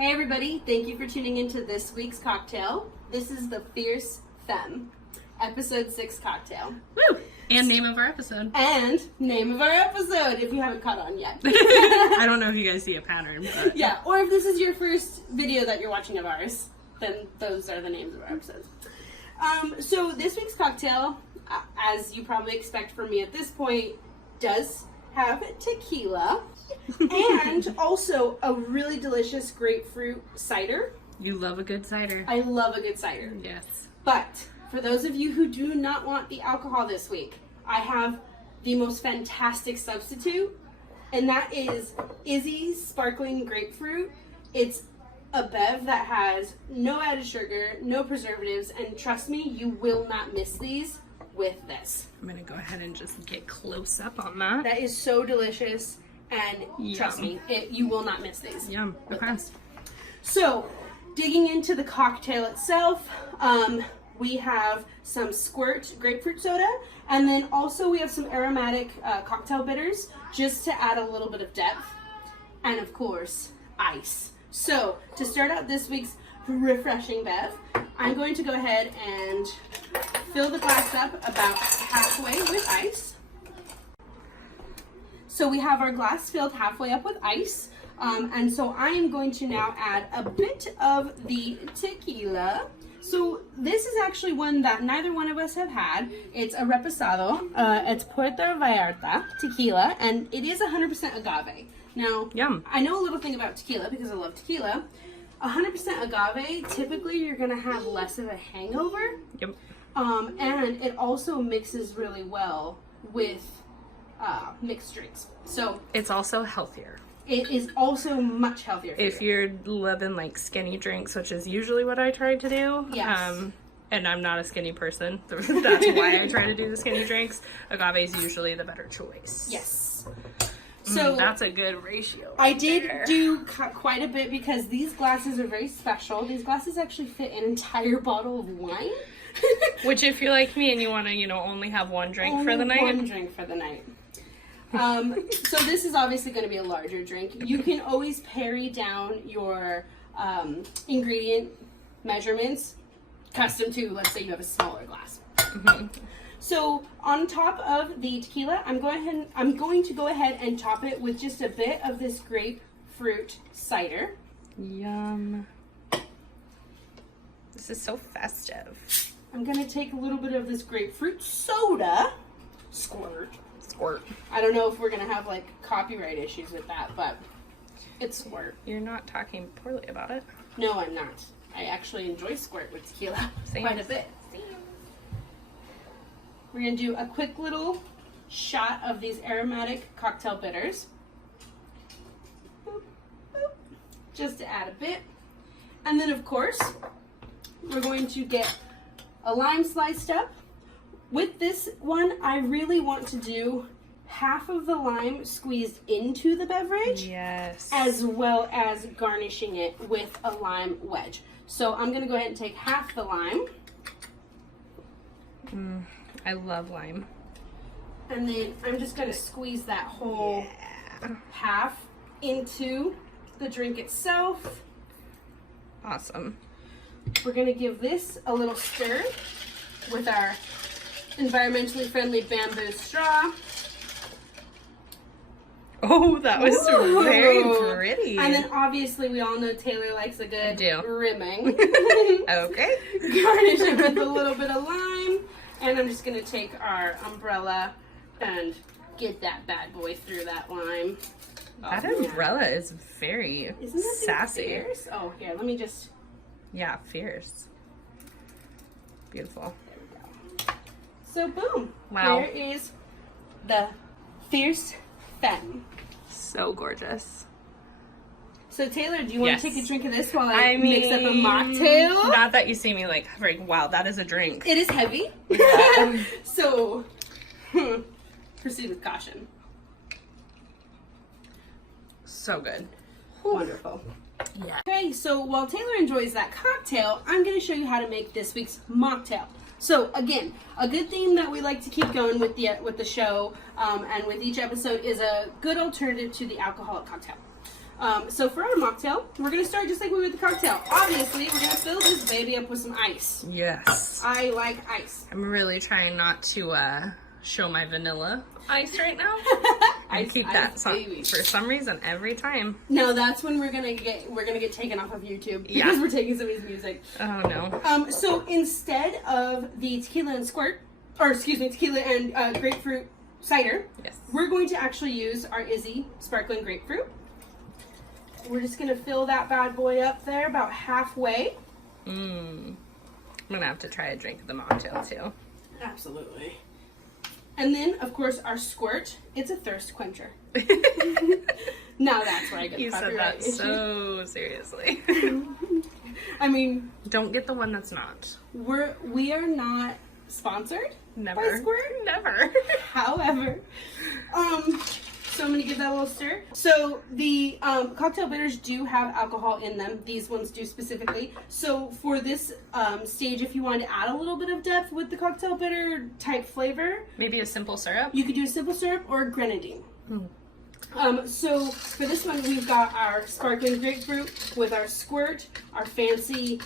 Hey everybody, thank you for tuning into this week's cocktail. This is the Fierce Femme, episode 6 cocktail. Woo! And name of our episode. And name of our episode, if you haven't caught on yet. I don't know if you guys see a pattern, but... Yeah, or if this is your first video that you're watching of ours, then those are the names of our episodes. So this week's cocktail, as you probably expect from me at this point, does have tequila and also a really delicious grapefruit cider. You love a good cider. I love a good cider. Yes. But for those of you who do not want the alcohol this week, I have the most fantastic substitute, and that is Izze Sparkling Grapefruit. It's a bev that has no added sugar, no preservatives, and trust me, you will not miss these with this. I'm gonna go ahead and just get close up on that. That is so delicious, and trust me, you will not miss these. Yum. Okay. So, digging into the cocktail itself, we have some Squirt grapefruit soda, and then also we have some aromatic cocktail bitters, just to add a little bit of depth, and of course, ice. So, to start out this week's refreshing bev, I'm going to go ahead and fill the glass up about halfway with ice. So we have our glass filled halfway up with ice, and so I am going to now add a bit of the tequila. So this is actually one that neither one of us have had. It's a reposado. It's Puerto Vallarta tequila, and it is 100% agave. Now, Yum. I know a little thing about tequila because I love tequila. 100% agave, typically you're going to have less of a hangover. Yep. And it also mixes really well with mixed drinks. So It's also healthier. it is also much healthier for If you. you're loving like skinny drinks, which is usually what I try to do. Yes. And I'm not a skinny person. That's why I try to do the skinny drinks. Agave is usually the better choice. Yes. So that's a good ratio. I did there. do quite a bit because these glasses are very special. These glasses actually fit an entire bottle of wine. Which, if you're like me and you want to, only have one drink for the night. One drink for the night. So this is obviously going to be a larger drink. You can always parry down your ingredient measurements custom to, let's say you have a smaller glass. Mm-hmm. So on top of the tequila, I'm going to go ahead and top it with just a bit of this grapefruit cider. Yum. This is so festive. I'm going to take a little bit of this grapefruit soda. Squirt. I don't know if we're going to have like copyright issues with that, but it's Squirt. You're not talking poorly about it. No, I'm not. I actually enjoy Squirt with tequila quite a bit. We're going to do a quick little shot of these aromatic cocktail bitters. Boop, boop, just to add a bit. And then, of course, we're going to get a lime sliced up. With this one, I really want to do half of the lime squeezed into the beverage. Yes. As well as garnishing it with a lime wedge. So I'm going to go ahead and take half the lime. I love lime. And then I'm just going to squeeze that whole half into the drink itself. Awesome. We're going to give this a little stir with our environmentally friendly bamboo straw. Oh, that was Ooh. very pretty. And then obviously we all know Taylor likes a good rimming. Okay. Garnish it with a little bit of lime. And I'm just going to take our umbrella and get that bad boy through that lime. That umbrella is very sassy. Fierce? Oh, here, let me just... Yeah, fierce. Beautiful. There we go. So, boom. Wow. There is the Fierce Femme. So gorgeous. So, Taylor, do you want to take a drink of this while I mean, mix up a mocktail? Not that you see me like hovering. Wow, that is a drink. It is heavy. So, proceed with caution. So good. Wonderful. Yeah. Okay, so while Taylor enjoys that cocktail, I'm going to show you how to make this week's mocktail. So again, a good theme that we like to keep going with the show and with each episode is a good alternative to the alcoholic cocktail. So for our mocktail, we're gonna start just like we would with the cocktail. Obviously, we're gonna fill this baby up with some ice. Yes. I like ice. I'm really trying not to show my vanilla ice right now. I keep that for some reason every time. No, that's when we're gonna get taken off of YouTube because we're taking somebody's music. Oh no. So instead of the tequila and squirt, or excuse me, tequila and grapefruit cider, yes, we're going to actually use our Izze sparkling grapefruit. We're just gonna fill that bad boy up there about halfway. I'm gonna have to try a drink of the mocktail too. Absolutely. And then, of course, our squirt. It's a thirst quencher. Now that's where I get the You said that so seriously. I mean, don't get the one that's not. We are not sponsored Never. by Squirt. Never. However, so I'm gonna give that a little stir. So the cocktail bitters do have alcohol in them. These ones do specifically. So for this stage, if you wanted to add a little bit of depth with the cocktail bitter type flavor, maybe a simple syrup. you could do a simple syrup or a grenadine. So for this one, we've got our sparkling grapefruit with our squirt, our fancy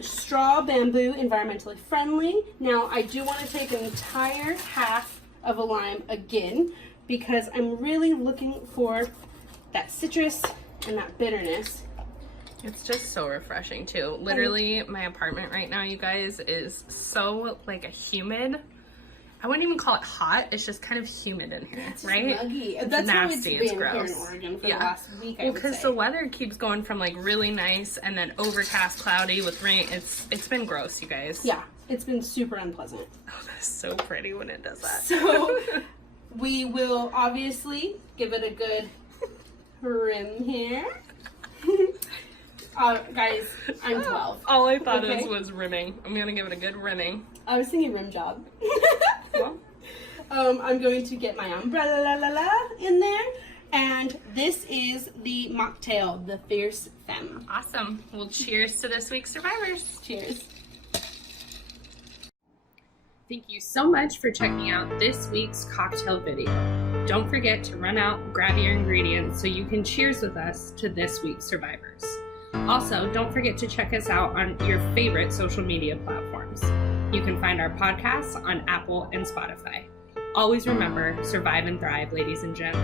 straw bamboo, environmentally friendly. Now I do want to take an entire half of a lime again, because I'm really looking for that citrus and that bitterness. It's just so refreshing too. Literally, my apartment right now, you guys, is so like a humid. I wouldn't even call it hot. It's just kind of humid in here, right? Muggy. It's That's nasty. How it's It's been gross. Here in Oregon for the last week. Well, because the weather keeps going from like really nice and then overcast, cloudy with rain. It's been gross, you guys. Yeah, it's been super unpleasant. Oh, that's so pretty when it does that. So we will obviously give it a good rim here. Guys, I'm 12. All I thought was rimming. I'm gonna give it a good rimming. I was thinking rim job. Well, I'm going to get my umbrella in there. And this is the mocktail, the Fierce Femme. awesome. Well, cheers to this week's survivors. Cheers. Thank you so much for checking out this week's cocktail video. Don't forget to run out and grab your ingredients so you can cheers with us to this week's survivors. Also, don't forget to check us out on your favorite social media platforms. You can find our podcasts on Apple and Spotify. Always remember, survive and thrive, ladies and gents.